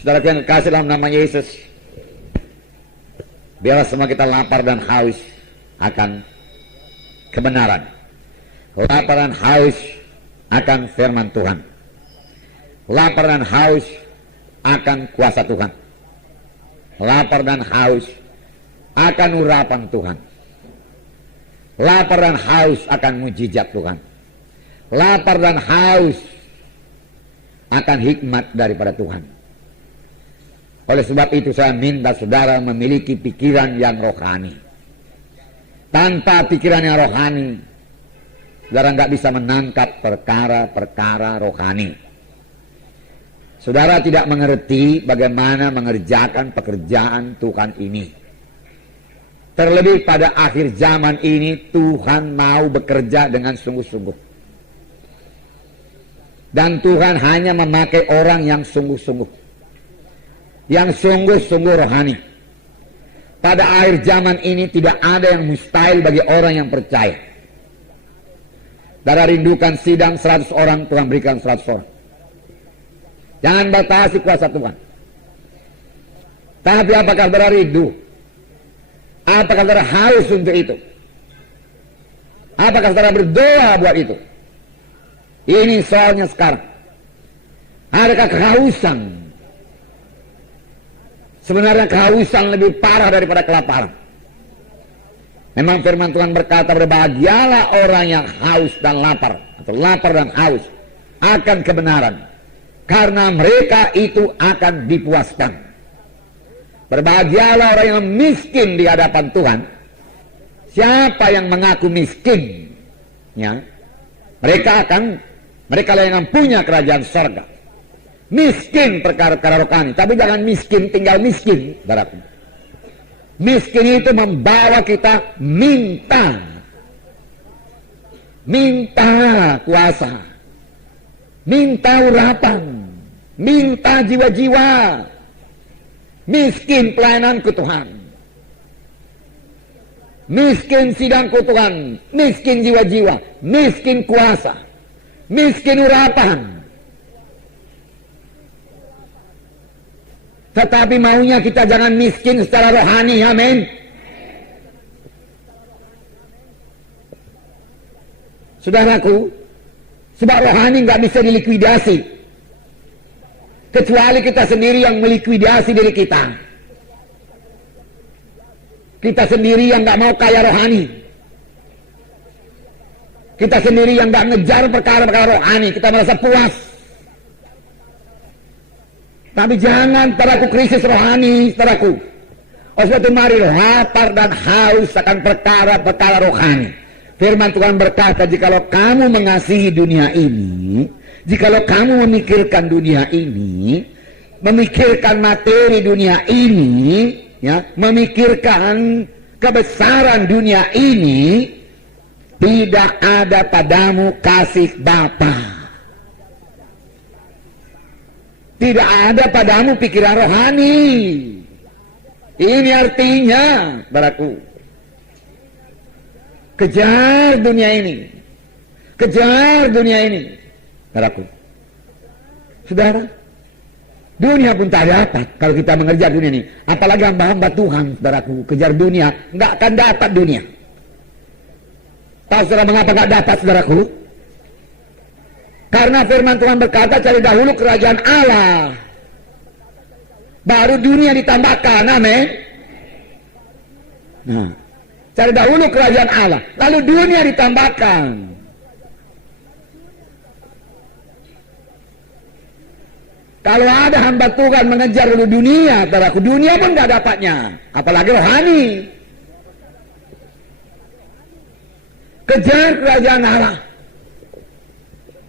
Saudara yang kekasih dalam nama Yesus, biarlah semua kita lapar dan haus akan kebenaran, lapar dan haus akan firman Tuhan, lapar dan haus akan kuasa Tuhan, lapar dan haus akan urapan Tuhan, lapar dan haus akan mujizat Tuhan, lapar dan haus akan hikmat daripada Tuhan. Oleh sebab itu saya minta saudara memiliki pikiran yang rohani. Tanpa pikiran yang rohani, saudara nggak bisa menangkap perkara-perkara rohani. Saudara tidak mengerti bagaimana mengerjakan pekerjaan Tuhan ini. Terlebih pada akhir zaman ini, Tuhan mau bekerja dengan sungguh-sungguh. Dan Tuhan hanya memakai orang yang sungguh-sungguh, yang sungguh-sungguh rohani. Pada akhir zaman ini tidak ada yang mustahil bagi orang yang percaya. Saudara rindukan sidang 100 orang, Tuhan berikan 100 orang. Jangan batasi kuasa Tuhan. Tapi apakah saudara rindu? Apakah saudara haus untuk itu? Apakah saudara berdoa buat itu? Ini soalnya sekarang. Adakah kehausan? Sebenarnya kehausan lebih parah daripada kelaparan. Memang firman Tuhan berkata, berbahagialah orang yang haus dan lapar, atau lapar dan haus akan kebenaran, karena mereka itu akan dipuaskan. Berbahagialah orang yang miskin di hadapan Tuhan. Siapa yang mengaku miskin, ya, mereka lah yang punya kerajaan surga. Miskin perkara-perkara rohani, tapi jangan miskin tinggal miskin, saudaraku. Miskin itu membawa kita minta kuasa, minta urapan, minta jiwa-jiwa. Miskin pelayananku Tuhan, miskin sidangku Tuhan, miskin jiwa-jiwa, miskin kuasa, miskin urapan. Tetapi maunya kita jangan miskin secara rohani, amin. Saudaraku, sebab rohani nggak bisa dilikuidasi, kecuali kita sendiri yang melikuidasi diri kita. Kita sendiri yang nggak mau kaya rohani. Kita sendiri yang nggak ngejar perkara-perkara rohani, kita merasa puas. Tapi jangan, saudaraku, krisis rohani, saudaraku. Oleh sebab itu mari lapar dan haus akan perkara-perkara rohani. Firman Tuhan berkata, jikalau kamu mengasihi dunia ini, jikalau kamu memikirkan dunia ini, memikirkan materi dunia ini, ya, memikirkan kebesaran dunia ini, tidak ada padamu kasih Bapa. Tidak ada padamu pikiran rohani. Ini artinya, saudaraku, kejar dunia ini. Kejar dunia ini, saudaraku. Saudara, dunia pun tak dapat kalau kita mengejar dunia ini. Apalagi hamba-hamba Tuhan, saudaraku, kejar dunia, nggak akan dapat dunia. Tahu saudara mengapa nggak dapat, saudaraku? Karena firman Tuhan berkata, cari dahulu kerajaan Allah, baru dunia ditambahkan, amin. Nah, cari dahulu kerajaan Allah, lalu dunia ditambahkan. Kalau ada hamba Tuhan mengejar dulu dunia, saudaraku, dunia pun gak dapatnya, apalagi rohani. Kejar kerajaan Allah,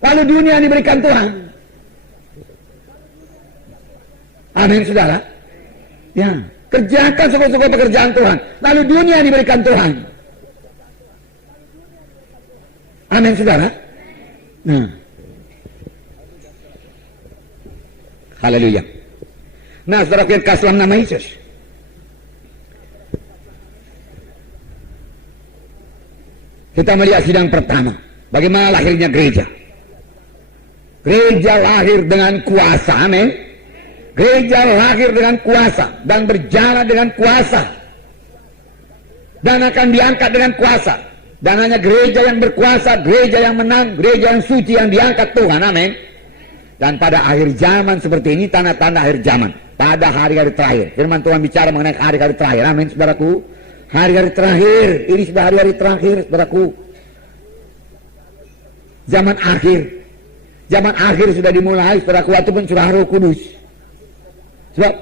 lalu dunia diberikan Tuhan. Amin, saudara. Ya, kerjakan sungguh-sungguh pekerjaan Tuhan, lalu dunia diberikan Tuhan. Amin, saudara. Nah, haleluya. Nah, saudara kita kasih dalam nama Yesus. Kita melihat sidang pertama, bagaimana lahirnya gereja. Gereja lahir dengan kuasa, amin. Gereja lahir dengan kuasa dan berjalan dengan kuasa dan akan diangkat dengan kuasa. Dan hanya gereja yang berkuasa, gereja yang menang, gereja yang suci yang diangkat Tuhan. Amin. Dan pada akhir zaman seperti ini, tanda-tanda akhir zaman, pada hari-hari terakhir, firman Tuhan bicara mengenai hari-hari terakhir. Amin, saudaraku. Hari-hari terakhir, ini sudah hari-hari terakhir, saudaraku. Zaman akhir sudah dimulai, saudaraku, waktu pencurahan Roh Kudus. Sebab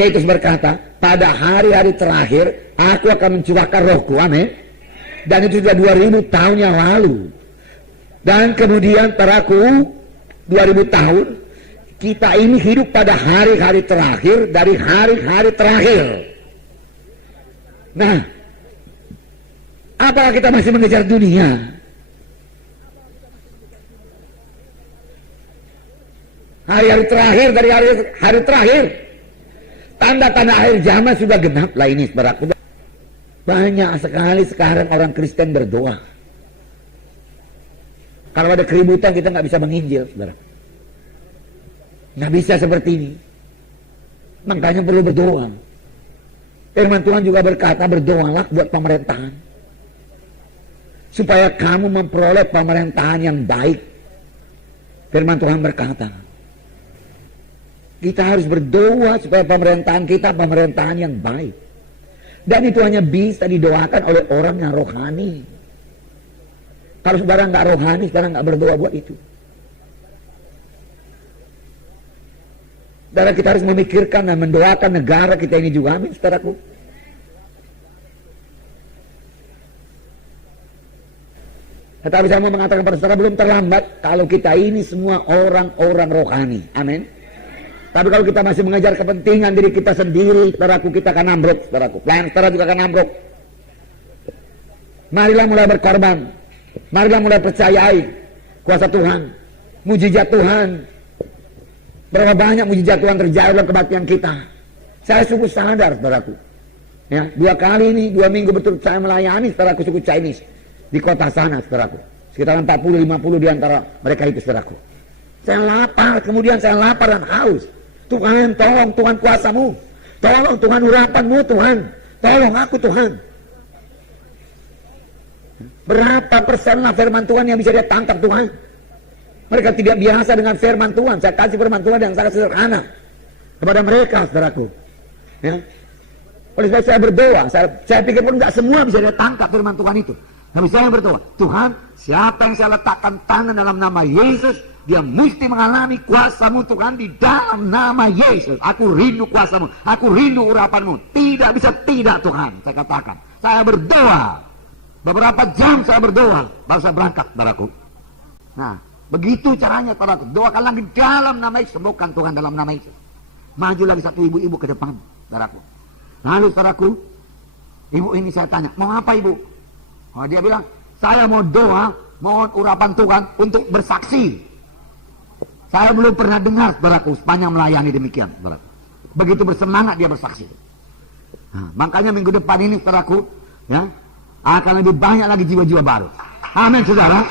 Petrus berkata, pada hari-hari terakhir aku akan mencurahkan rohku. Amin. Dan itu sudah 2000 tahun yang lalu. Dan kemudian saudaraku, 2000 tahun kita ini hidup pada hari-hari terakhir dari hari-hari terakhir. Nah, apakah kita masih mengejar dunia? Hari-hari terakhir dari hari terakhir, tanda-tanda akhir zaman sudah genap lah ini, saudaraku. Banyak sekali sekarang orang Kristen berdoa. Kalau ada keributan kita nggak bisa menginjil, saudara. Nggak bisa seperti ini. Makanya perlu berdoa. Firman Tuhan juga berkata, berdoalah buat pemerintahan, supaya kamu memperoleh pemerintahan yang baik. Firman Tuhan berkata, kita harus berdoa supaya pemerintahan kita pemerintahan yang baik. Dan itu hanya bisa didoakan oleh orang yang rohani. Kalau saudara nggak rohani, saudara nggak berdoa buat itu. Saudara, kita harus memikirkan dan mendoakan negara kita ini juga. Amin, saudaraku. Tetapi saya mau mengatakan pada saudara, belum terlambat kalau kita ini semua orang-orang rohani. Amin. Tapi kalau kita masih mengejar kepentingan diri kita sendiri, saudaraku, kita akan ambruk, saudaraku. Pelayan saudara juga akan ambruk. Marilah mulai berkorban. Marilah mulai percayai kuasa Tuhan, mujizat Tuhan. Berapa banyak mujizat Tuhan terjadi dalam kebaktian kita. Saya sungguh sadar, saudaraku. Ya, 2 kali ini, 2 minggu betul saya melayani saudaraku suku Chinese di kota sana, saudaraku. Sekitar 40-50 di antara mereka itu, saudaraku. Saya lapar, kemudian saya lapar dan haus. Tuhan, tolong Tuhan kuasamu. Tolong Tuhan urapanmu, Tuhan. Tolong aku, Tuhan. Berapa persen lah firman Tuhan yang bisa dia tangkap, Tuhan? Mereka tidak biasa dengan firman Tuhan. Saya kasih firman Tuhan yang sangat sederhana kepada mereka, saudaraku. Ya. Oleh sebab saya berdoa, saya pikir pun nggak semua bisa dia tangkap firman Tuhan itu. Tapi saya berdoa, Tuhan, siapa yang saya letakkan tangan dalam nama Yesus, dia mesti mengalami kuasa-Mu, Tuhan, di dalam nama Yesus. Aku rindu kuasa-Mu, aku rindu urapan-Mu. Tidak bisa tidak, Tuhan, saya katakan. Saya berdoa, beberapa jam saya berdoa, baru saya berangkat, saudaraku. Nah, begitu caranya, saudaraku. Doakan lagi dalam nama Yesus, sembuhkan Tuhan dalam nama Yesus. Maju lagi satu ibu-ibu ke depan, saudaraku. Lalu, saudaraku, ibu ini saya tanya, mau apa ibu? Oh, dia bilang, saya mau doa, mohon urapan Tuhan untuk bersaksi. Saya belum pernah dengar, saudaraku, sepanjang melayani demikian, saudaraku. Begitu bersemangat dia bersaksi. Nah, makanya minggu depan ini, saudaraku, ya, akan lebih banyak lagi jiwa-jiwa baru. Amin, saudara.